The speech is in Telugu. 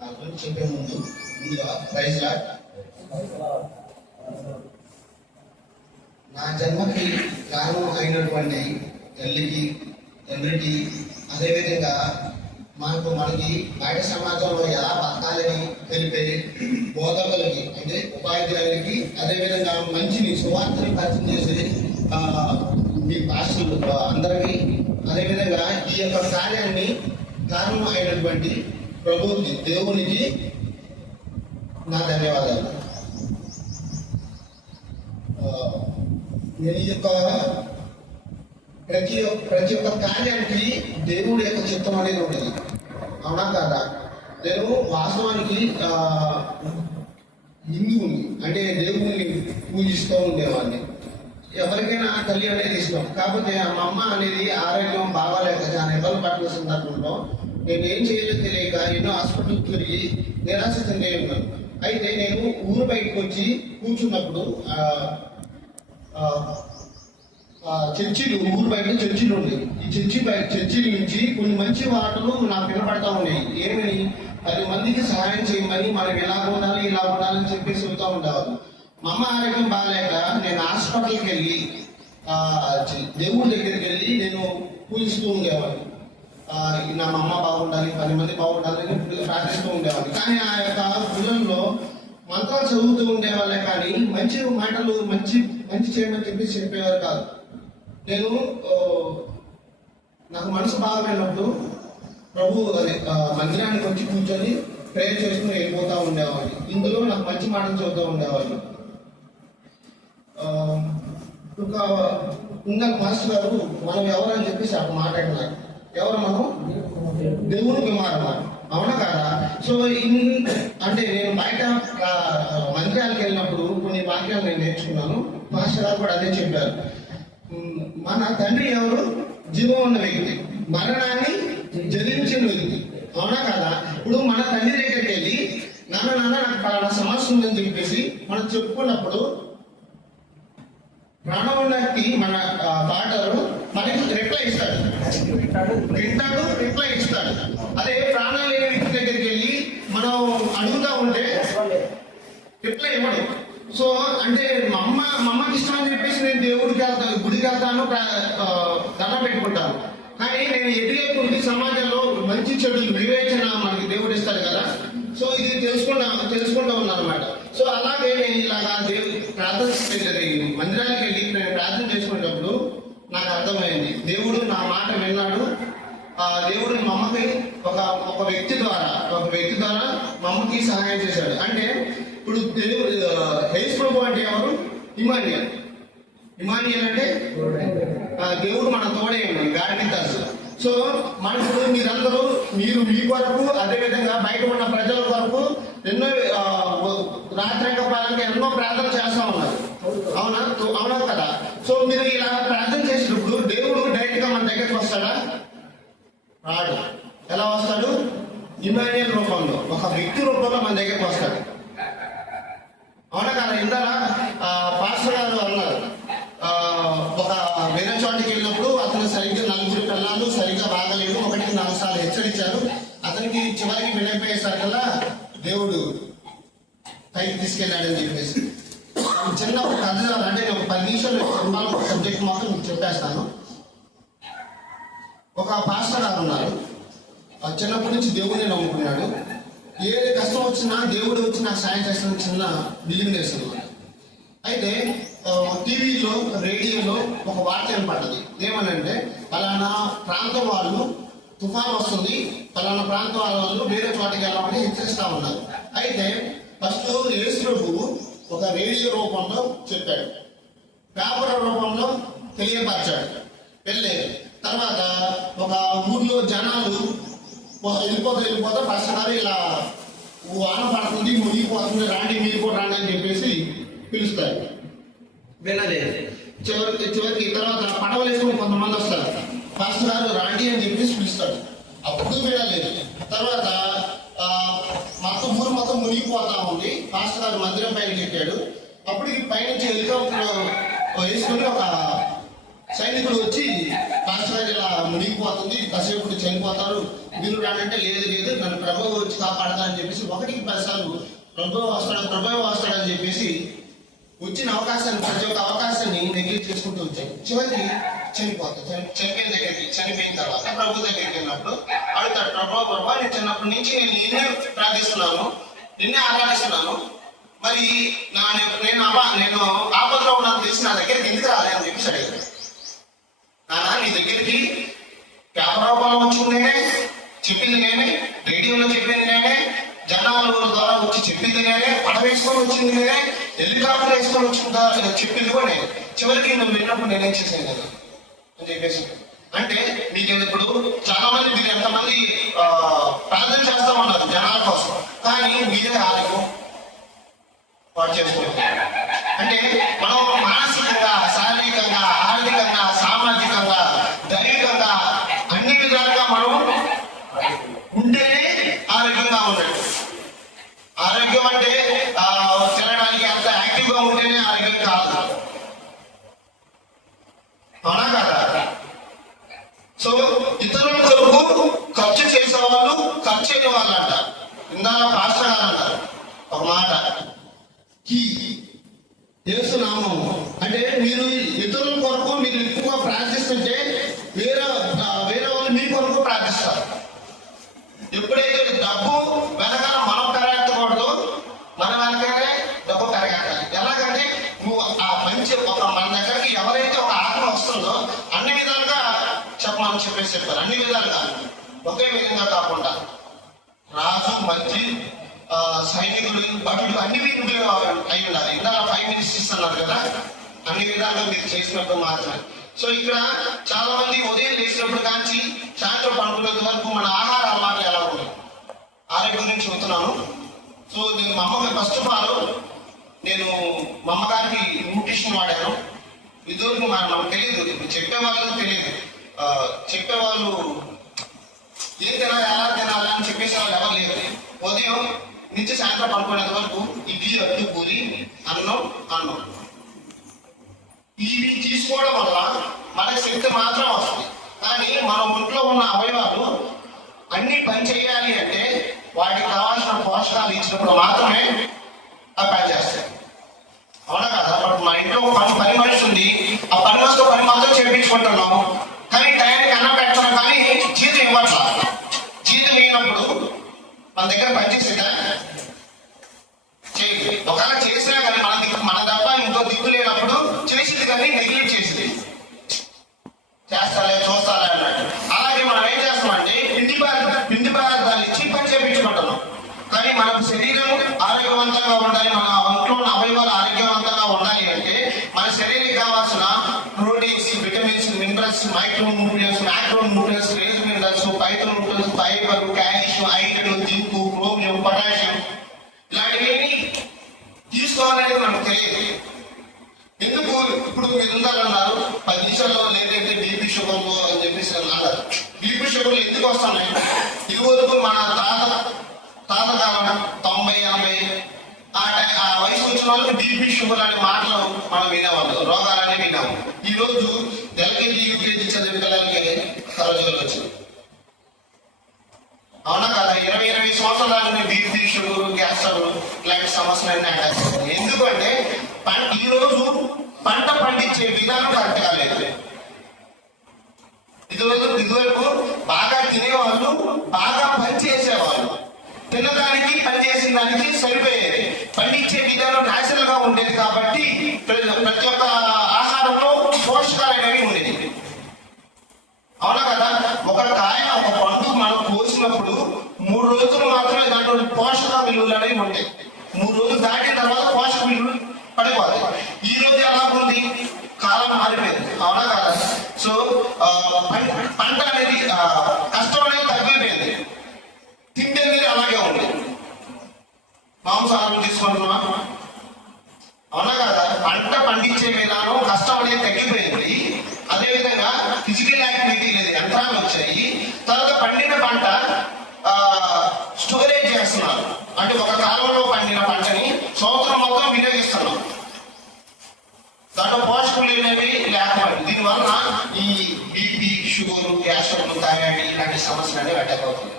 నా గురించి చెప్పే ముందుగా ప్రైజ్ లార్డ్. నా జన్మకి కారణం అయినటువంటి తల్లికి, తండ్రికి, అదేవిధంగా మనకి బయట సమాజంలో ఎలా బతకాలని తెలిపే బోధకులకి అంటే ఉపాధ్యాయులకి, అదేవిధంగా మంచిని సువార్తని పరిచయం చేసే మీ పాస్టర్లు అందరికీ, అదేవిధంగా ఈ యొక్క కార్యాన్ని కారణం అయినటువంటి ప్రభువుకి, దేవునికి నా ధన్యవాదాలు. నేను ఈ యొక్క ప్రతి ఒక్క కార్యానికి దేవుడి యొక్క చిత్తం అనేది ఉండేది, అవునా కాదా? నేను వాస్తవానికి హిందువుని అంటే దేవుడిని పూజిస్తూ ఉండేవాడిని. ఎవరికైనా తల్లి అనేది ఇష్టం. కాకపోతే మా అమ్మ అనేది ఆరోగ్యం బాగాలేక చాలా ఇబ్బంది పడిన సందర్భంలో నేను ఏం చేయలేదు తెలియక ఎన్నో హాస్పిటల్ తిరిగి నిరాశ చెందే ఉన్నాను. అయితే నేను ఊరు బయటకు వచ్చి కూర్చున్నప్పుడు చర్చిలు, ఊరు బయట చర్చిలు ఉన్నాయి. ఈ చర్చిల నుంచి కొన్ని మంచి మాటలు నాకు వినపడతా ఉన్నాయి. ఏమని? 10 మందికి సహాయం చేయమని, మనం ఇలా ఉండాలని చెప్పేసి చెబుతూ ఉండేవారు. మా అమ్మ ఆరోగ్యం బాగాలేక నేను హాస్పిటల్కి వెళ్ళి దేవుడి దగ్గరికి వెళ్ళి నేను పూజిస్తూ ఉండేవాడిని. నా అమ్మ బాగుండాలి, 10 మంది బాగుండాలని ప్రార్థిస్తూ ఉండేవాడిని. కానీ ఆ యొక్క పూజల్లో మంత్రాలు చదువుతూ ఉండేవాళ్ళే కానీ మంచి మాటలు మంచి చేయమని చెప్పేసి చెప్పేవారు కాదు. నేను నాకు మనసు బాగలేనప్పుడు ప్రభు మందిరానికి వచ్చి కూర్చొని ప్రేయర్ చేసుకుని వెళ్ళిపోతూ ఉండేవాడిని. ఇందులో నాకు మంచి మాటలు చదువుతూ ఉండేవాళ్ళు. ఒక ఇందాక మాస్టర్ గారు మనం ఎవరని చెప్పేసి అప్పుడు మాట్లాడినారు. ఎవరు మనం? దేవుని కుమారుడు, అవునా కాదా? సో అంటే నేను బయట మందిరాలకు వెళ్ళినప్పుడు కొన్ని వాక్యాలు నేను నేర్చుకున్నాను. మాస్టర్ గారు కూడా అదే చెప్పారు. మన తండ్రి ఎవరు? జీవం ఉన్న వ్యక్తి, మరణాన్ని జయించిన వ్యక్తి, అవునా కదా? ఇప్పుడు మన తండ్రి దగ్గరికి వెళ్ళి నాన్న నాకు పలానా సమస్య ఉందని చెప్పేసి మనం చెప్పుకున్నప్పుడు ప్రాణం ఉన్నకి మన పాటలు మనకి రిప్లై ఇస్తాడు, రిప్లై ఇస్తాడు. అదే ప్రాణం లేని వ్యక్తి దగ్గరికి వెళ్ళి మనం అడుగుతా ఉంటే రిప్లై ఇవ్వడు. సో అంటే మా అమ్మకి ఇష్టం అని చెప్పేసి నేను గుడికి వెళ్తాను, దండం పెట్టుకుంటాను. కానీ నేను ఎదుగుతుంది సమాజంలో మంచి చెడులు వివేచన మనకి దేవుడు ఇస్తాడు కదా. సో ఇది తెలుసుకుంటా ఉన్నాను అనమాట. సో అలాగే నేను ఇలాగా ప్రార్థన మందిరానికి వెళ్ళి నేను ప్రార్థన చేసుకునేటప్పుడు నాకు అర్థమైంది, దేవుడు నా మాట విన్నాడు. దేవుడు మా అమ్మకి ఒక వ్యక్తి ద్వారా మా అమ్మకి సహాయం చేశాడు. అంటే ఇప్పుడు యేసు ప్రభు అంటే ఎవరు? ఇమానియల్ అంటే దేవుడు మన తోడే ఉన్నాడు, గాడ్ విత్ us. సో మనకు మీరందరూ మీరు మీ కొరకు, అదేవిధంగా బయట ఉన్న ప్రజల కొరకు ఎన్నో రాత్రింకపాలంగా ఎన్నో ప్రార్థన చేస్తూ ఉన్నారు, అవునా కదా? సో మీరు ఇలా ప్రార్థన చేసినప్పుడు దేవుడు డైరెక్ట్ గా మన దగ్గరికి వస్తాడా? రాడు. ఎలా వస్తాడు? ఇమానియల్ రూపంలో, ఒక వ్యక్తి రూపంలో మన దగ్గరికి వస్తాడు, అవునా కదా? ఇందాక పాస్టర్ గారు అన్నారు, ఒక వేరే చోటికి వెళ్ళినప్పుడు అతను సరిగ్గా 4 పిల్లలు సరిగ్గా బాగలేదు, 1కి 4 సార్లు హెచ్చరించారు. అతనికి చివరికి వినపోయేసరికల్లా దేవుడు పైకి తీసుకెళ్ళాడని చెప్పేసి చిన్న ఒక కథ, అంటే ఒక 10 నిమిషాలు సబ్జెక్ట్ మాత్రం మీకు చెప్పేస్తాను. ఒక పాస్టర్ గారు ఉన్నారు, చిన్నప్పటి నుంచి దేవుడిని నమ్ముకున్నాడు. ఏ కష్టం వచ్చినా దేవుడు వచ్చి నాకు సాయం చేస్తున్న చిన్న బిలీవ్నెస్ అన్నమాట. అయితే టీవీలో, రేడియోలో ఒక వార్త ఏర్పడ్డది. ఏమనంటే పలానా ప్రాంతం వాళ్ళు తుఫాను వస్తుంది, పలానా ప్రాంతం వాళ్ళు వేరే చోటకి వెళ్ళాలని హెచ్చరిస్తా ఉన్నారు. అయితే ఫస్ట్ యేసు ప్రభువు ఒక రేడియో రూపంలో చెప్పాడు, పేపర్ రూపంలో తెలియపరిచాడు, వెళ్ళాడు. తర్వాత ఒక ఊర్లో జనాలు వెళ్ళిపోతా ప్రస్తుతాలు ఇలా వాన పడుతుంది, మునిగిపోతుంది, రాండి మీరు కూడా రాండి అని చెప్పేసి పిలుస్తారు. వినలేదు. చివరికి తర్వాత పడవలు వేసుకుని కొంతమంది వస్తారు, పాస్టర్ గారు రాండి అని చెప్పేసి పిలుస్తాడు. అప్పుడు వినలేదు. తర్వాత ఊరు మొత్తం మునిగిపోతా ఉంది. పాస్టర్ గారు మందిరం పైన చెప్పాడు. అప్పటికి పైనుంచి హెలికాప్టర్ వేసుకుని ఒక సైనికుడు వచ్చి పాస్టర్ గారు ఇలా మునిగిపోతుంది, కాసేపు చనిపోతారు, మీరు రానంటే లేదు నన్ను ప్రభువు వచ్చి కాపాడతానని చెప్పేసి 1-10 సార్లు ప్రభువే వస్తాడని చెప్పేసి వచ్చిన అవకాశాన్ని, ప్రతి ఒక్క అవకాశాన్ని నెగ్లెక్ట్ చేసుకుంటూ వచ్చాయి. చివరికి చనిపోయిన తర్వాత ప్రభు దగ్గరికి వెళ్ళినప్పుడు అడుగుతాడు, ప్రభు నేను చిన్నప్పటి నుంచి నేను నిన్నే ప్రార్థిస్తున్నాను, నిన్నే ఆరాధిస్తున్నాను, మరి నేను ఆపదలో ఉన్నాను తెలిసి నా దగ్గరికి ఎందుకు రాలేదు అని చెప్పేసి అడిగాడు. నానా, నీ దగ్గరికి వ్యాపారం వచ్చింది నేనే, చెప్పింది నేనే, రేడియోలో చెప్పింది నేనే, జనాల ద్వారా వచ్చి చెప్పింది నేనే, పడవ వేసుకొని వచ్చింది నేనే, హెలికాప్టర్ వేసుకొని వచ్చిందా చెప్పింది కూడా నేను. చివరికి నువ్వు వెళ్ళినప్పుడు నేనేం చేశాను కదా అని చెప్పేసి. అంటే మీకు ఇప్పుడు చాలా మంది మీరు ఎంతమంది ప్రార్థన చేస్తా ఉన్నారు జనాల కోసం, కానీ మీరే ఆరోగ్యం పాటు చేసుకుంటున్నారు. అంటే మనం మానసికంగా, శారీరకంగా, ఆర్థికంగా, సామాజికంగా, దైవికంగా అన్ని విధాలుగా మనం ఉంటేనే ఆరోగ్యంగా ఉన్నట్టు. ఆరోగ్యం అంటే తినడానికి అంత యాక్టివ్గా ఉంటేనే ఆరోగ్యం కాదు, అవునా కదా? సో ఇతరుల కొరకు ఖర్చు చేసేవాళ్ళు ఖర్చు అయిన వాళ్ళు అంట. ఇందాక పాస్టర్ గారు అన్నారు ఒక మాట, యేసు నామము. అంటే మీరు ఇతరుల కొరకు మీరు ఎక్కువగా ప్రార్థిస్తుంటే వేరే వాళ్ళు మీ కొరకు ప్రార్థిస్తారు. ఎప్పుడైతే డబ్బు వెనకాల మనం పెరగకూడదు, మన వెనకాలే డబ్బు పెరగాలి. ఎలాగంటే నువ్వు ఆ మంచి మన దగ్గరికి ఎవరైతే ఒక ఆత్మ వస్తుందో అన్ని విధాలుగా చెప్పమని చెప్పారు. అన్ని విధాలుగా ఒకే విధంగా కాకుండా రాజు, మంచి సైనికులు, భటులు అన్ని అయి ఉండాలి. ఇందాక 5 మినిట్స్ అన్నారు కదా, అన్ని విధాలుగా మీరు చేసినప్పుడు మాత్రమే. సో ఇక్కడ చాలా మంది ఉదయం లేచినప్పుడు కాంచి సాయంత్రం పడుకునేంత వరకు మన ఆహార అలవాట్లు ఎలా ఉన్నాయి, ఆరోగ్యం గురించి చెబుతున్నాను. సో నేను మా అమ్మకి ఫస్ట్ ఆఫ్ ఆల్ నేను మా అమ్మగారికి న్యూట్రిషన్ వాడాను. ఇదివరకు మనకు తెలియదు, చెప్పేవాళ్ళకి తెలియదు, చెప్పేవాళ్ళు ఏం తినాలి, ఎలా తినాలి అని చెప్పేసి వాళ్ళు ఎవరు లేదు. ఉదయం నుంచి సాయంత్రం పడుకునేంత వరకు ఇడ్లీ, అడ్డు, పూరి, అన్నం ఇవి తీసుకోవడం వల్ల మనకి శక్తి మాత్రం వస్తుంది. కానీ మన ఒంట్లో ఉన్న అవయవాలు అన్ని పని చేయాలి అంటే వాటికి కావాల్సిన పోషకాలు ఇచ్చినప్పుడు మాత్రమే అవి పని చేస్తాయి, అవునా కదా? మన ఇంట్లో పని మనిషి ఉంది, ఆ పని మనిషితో పని మాత్రం చేయించుకుంటున్నాము, కానీ టైంకి అన్నం పెడుతున్నాం, కానీ జీతం ఇవ్వట్లా. జీతం ఇవ్వనప్పుడు మన దగ్గర పనిచేసేదా? చేయదు. ఒకవేళ చేసినా కానీ మన తప్ప ఇంకో దిక్కు లేనప్పుడు చేసింది కానీ నెగ్లెక్ట్ చేసింది, చేస్తాలే చూస్తాలే అన్నట్టు. అలాగే మనం ఏం చేస్తామంటే పిండి పదార్థాలు ఇచ్చి పని చేయించుకుంటున్నాం, కానీ మన శరీరం ఆరోగ్యవంతంగా ఉండాలి, మన ఒంట్లో ఉన్న అవయవాలు ఆరోగ్యవంతంగా ఉండాలి అంటే మన శరీరానికి కావాల్సిన proteins, vitamins, minerals, micro nutrients, macro nutrients, trace minerals, phyto nutrients, fibre, calcium, iron, zinc, chromium, potassium ఇలాంటివి తీసుకోవాలనేది మనకు తెలియదు. ఎందుకు ఇప్పుడు మీరు ఉండాలన్నారు 10 నిమిషాల్లో లేదంటే బీపీ షుగర్లు అని చెప్పేసి అన్నారు. బీపీ షుగర్లు ఎందుకు వస్తున్నాయి? ఇదివరకు మన తాతకాలం 90-80 ఆ వయసు వచ్చిన వాళ్ళకి బీపీ షుగర్ అనే మాటలు మనం వినేవాళ్ళు, రోగాలనే విన్నాము. ఈ రోజు ఎల్కేజీ, యూకేజీ చదివే పిల్లలకి కరోజులు వచ్చింది, అవునా కదా? 20 సంవత్సరాల బీపీ, షుగర్, క్యాన్సర్ ఇలాంటి సమస్యలన్నీ అటాక్ అవుతాయి. ఎందుకంటే ఈ రోజు పంట పండించే విధానం కరెక్ట్ కాలేదు. ఇదివరకు బాగా తినేవాళ్ళు, బాగా పని చేసేవాళ్ళు, తినడానికి పని చేసిన దానికి సరిపోయేది. పండించే విధానం న్యాచురల్ గా ఉండేది కాబట్టి ప్రతి ఒక్క ఆహారంలో పోషకాలు అనేవి ఉండేది, అవునా కదా? ఒక కాయ, ఒక పండు మనం కోసినప్పుడు 3 రోజులు మాత్రమే దాంట్లో పోషక విలువలు అనేవి ఉంటాయి. 3 రోజులు దాటిన తర్వాత పోషక విలువలు పడిపోతాయి. ఈ రోజు ఎలా ఉంది, కాలం మారిపోయింది, అవునా కదా? సో పంట అనేది కష్టం అనేది తగ్గిపోయింది, తిండి అనేది అలాగే ఉంది. మాంసాహారం తీసుకుంటున్నా, అవునా కదా? పంట పండించే విధానం, కష్టం అనేది తగ్గిపోయింది. అదేవిధంగా ఫిజికల్ యాక్టివిటీ లేదు, యంత్రాలు వచ్చాయి. తర్వాత పండిన పంట స్టోరేజ్ చేస్తున్నారు, అంటే ఒక కాలంలో పండిన పంటని సంవత్సరం మొత్తం వినియోగిస్తున్నాం. దాంట్లో పోషకులు అనేవి లేకపోయింది. దీనివల్ల ఈ బీపీ, షుగర్, గ్యాస్ట్రిక్, థైరాయిడ్ ఇలాంటి సమస్యలు అనేవి అటాక్ అవుతుంది.